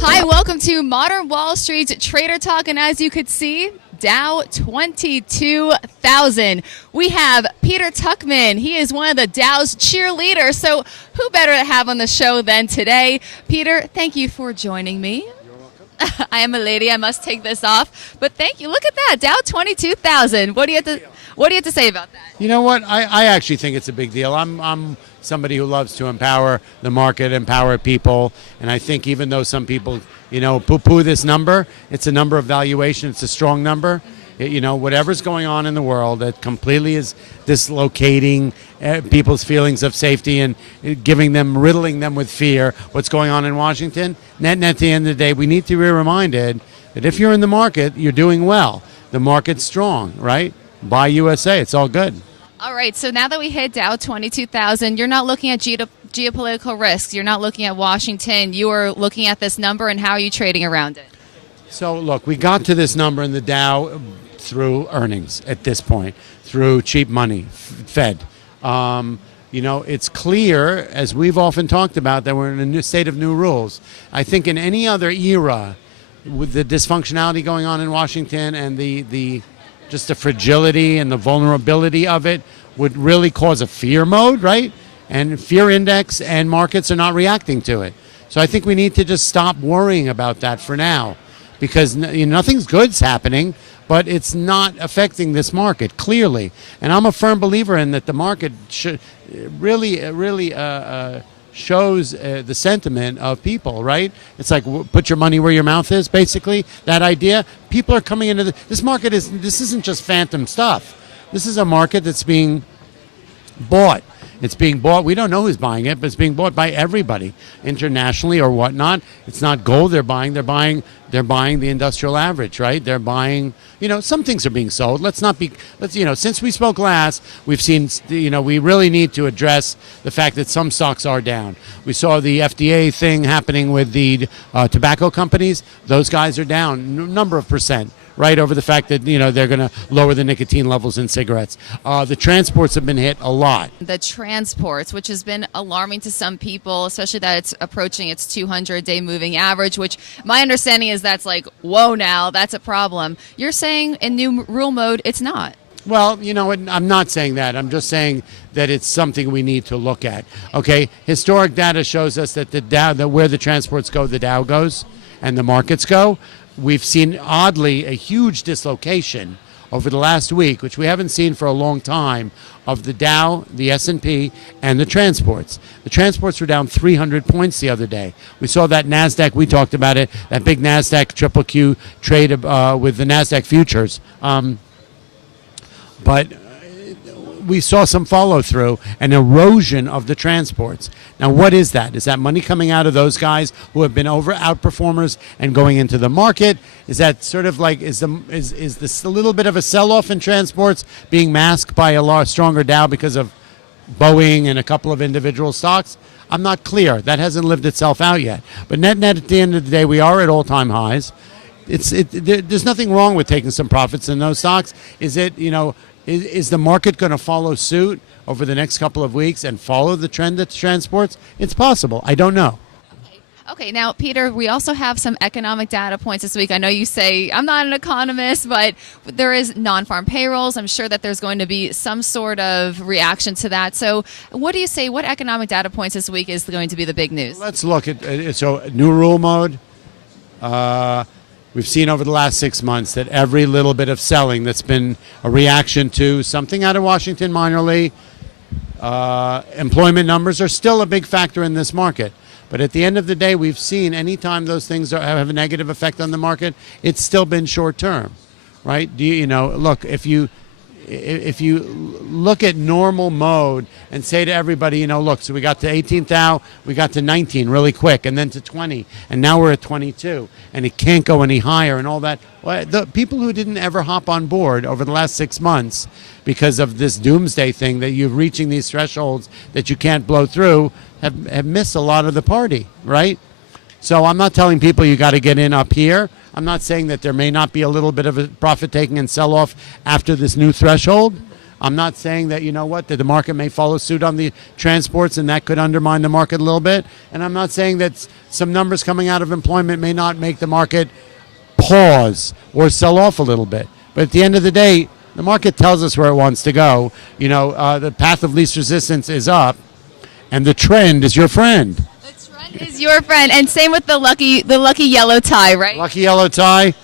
Hi, welcome to Modern Wall Street's Trader Talk, and as you could see, Dow 22,000. We have Peter Tuchman. He is one of the Dow's cheerleaders, so who better to have on the show than today? Peter, thank you for joining me. You're welcome. I am a lady. I must take this off, but thank you. Look at that, Dow 22,000. What do you have to say about that? You know what? I actually think it's a big deal. I'm somebody who loves to empower the market, empower people, and I think even though some people, poo-poo this number, it's a number of valuation. It's a strong number. Whatever's going on in the world that completely is dislocating people's feelings of safety and riddling them with fear, what's going on in Washington, net at the end of the day, we need to be reminded that if you're in the market, you're doing well. The market's strong, right? Buy USA. It's all good. All right, so now that we hit Dow 22,000, you're not looking at geopolitical risks. You're not looking at Washington. You are looking at this number, and how are you trading around it? So, look, we got to this number in the Dow through earnings at this point, through cheap money, Fed. It's clear, as we've often talked about, that we're in a new state of new rules. I think in any other era, with the dysfunctionality going on in Washington and just the fragility and the vulnerability of it would really cause a fear mode, right? And fear index and markets are not reacting to it. So I think we need to just stop worrying about that for now, because nothing's good's happening, but it's not affecting this market clearly. And I'm a firm believer in that the market should really shows the sentiment of people, right? It's like put your money where your mouth is, basically, that idea. People are coming into this market. This isn't just phantom stuff. This is a market that's being bought. It's being bought. We don't know who's buying it, but it's being bought by everybody internationally or whatnot. It's not gold they're buying. They're buying the industrial average, right? They're buying, some things are being sold. Since we spoke last, we've seen, we really need to address the fact that some stocks are down. We saw the FDA thing happening with the tobacco companies. Those guys are down number of percent. Right, over the fact that they're going to lower the nicotine levels in cigarettes. The transports have been hit a lot. The transports, which has been alarming to some people, especially that it's approaching its 200-day moving average, which my understanding is that's like, whoa, now that's a problem. You're saying in new rule mode, it's not. Well, I'm not saying that. I'm just saying that it's something we need to look at. Okay, historic data shows us that where the transports go, the Dow goes, and the markets go. We've seen, oddly, a huge dislocation over the last week, which we haven't seen for a long time, of the Dow, the S&P, and the transports. The transports were down 300 points the other day. We saw that NASDAQ, we talked about it, that big NASDAQ triple Q trade with the NASDAQ futures. But we saw some follow-through and erosion of the transports. Now, what is that? Is that money coming out of those guys who have been outperformers and going into the market? Is that sort of like, is this a little bit of a sell-off in transports being masked by a stronger Dow because of Boeing and a couple of individual stocks? I'm not clear. That hasn't lived itself out yet. But net at the end of the day, we are at all-time highs. There's nothing wrong with taking some profits in those stocks. Is the market going to follow suit over the next couple of weeks and follow the trend that transports? It's possible. I don't know. Okay, now, Peter, we also have some economic data points this week. I know you say I'm not an economist, but there is non-farm payrolls. I'm sure that there's going to be some sort of reaction to that. So what do you say? What economic data points this week is going to be the big news? Let's look at new rule mode. We've seen over the last 6 months that every little bit of selling that's been a reaction to something out of Washington minorly, employment numbers are still a big factor in this market. But at the end of the day, we've seen anytime those things have a negative effect on the market, it's still been short term, right? Look, if you look at normal mode and say to everybody, look, so we got to 18th Dow, we got to 19 really quick, and then to 20, and now we're at 22, and it can't go any higher and all that. Well, the people who didn't ever hop on board over the last 6 months because of this doomsday thing that you're reaching these thresholds that you can't blow through have missed a lot of the party, right? So I'm not telling people you got to get in up here. I'm not saying that there may not be a little bit of a profit taking and sell off after this new threshold. I'm not saying that, you know what, that the market may follow suit on the transports and that could undermine the market a little bit. And I'm not saying that some numbers coming out of employment may not make the market pause or sell off a little bit. But at the end of the day, the market tells us where it wants to go. You know, the path of least resistance is up, and the trend is your friend. The trend is your friend, and same with the lucky yellow tie, right? Lucky yellow tie.